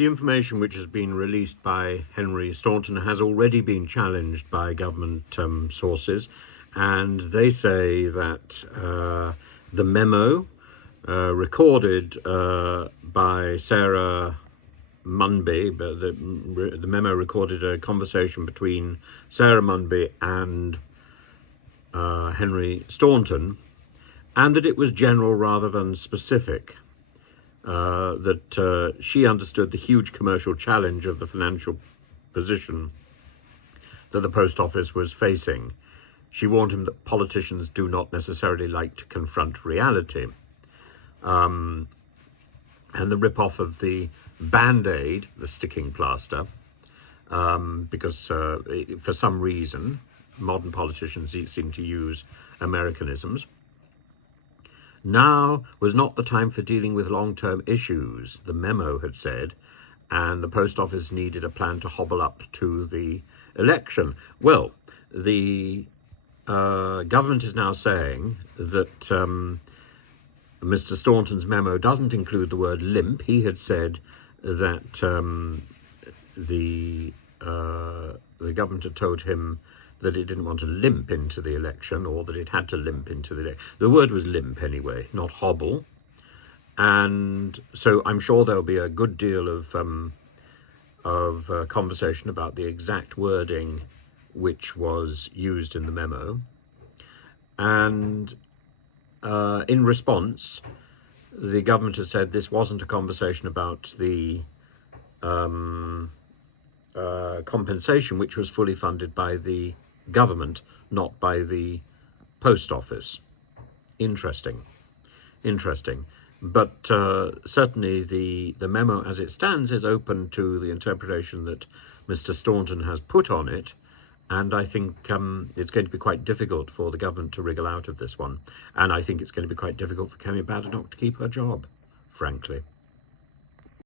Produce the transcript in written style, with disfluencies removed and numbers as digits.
The information which has been released by Henry Staunton has already been challenged by government sources, and they say that the memo recorded by Sarah Munby, but the memo recorded a conversation between Sarah Munby and Henry Staunton, and that it was general rather than specific. That she understood the huge commercial challenge of the financial position that the post office was facing. She warned him that politicians do not necessarily like to confront reality. And the rip-off of the Band-Aid, the sticking plaster, because for some reason modern politicians seem to use Americanisms. Now was not the time for dealing with long-term issues, the memo had said, and the post office needed a plan to hobble up to the election. Well, the government is now saying that Mr. Staunton's memo doesn't include the word limp. He had said that the government had told him that it didn't want to limp into the election, or that it had to limp into the election. The word was limp anyway, not hobble. And so I'm sure there'll be a good deal of conversation about the exact wording which was used in the memo. And in response, the government has said this wasn't a conversation about the compensation, which was fully funded by the government, not by the post office. Interesting. But certainly the memo as it stands is open to the interpretation that Mr. Staunton has put on it, and I think it's going to be quite difficult for the government to wriggle out of this one. And I think it's going to be quite difficult for Kemi Badenoch to keep her job, frankly.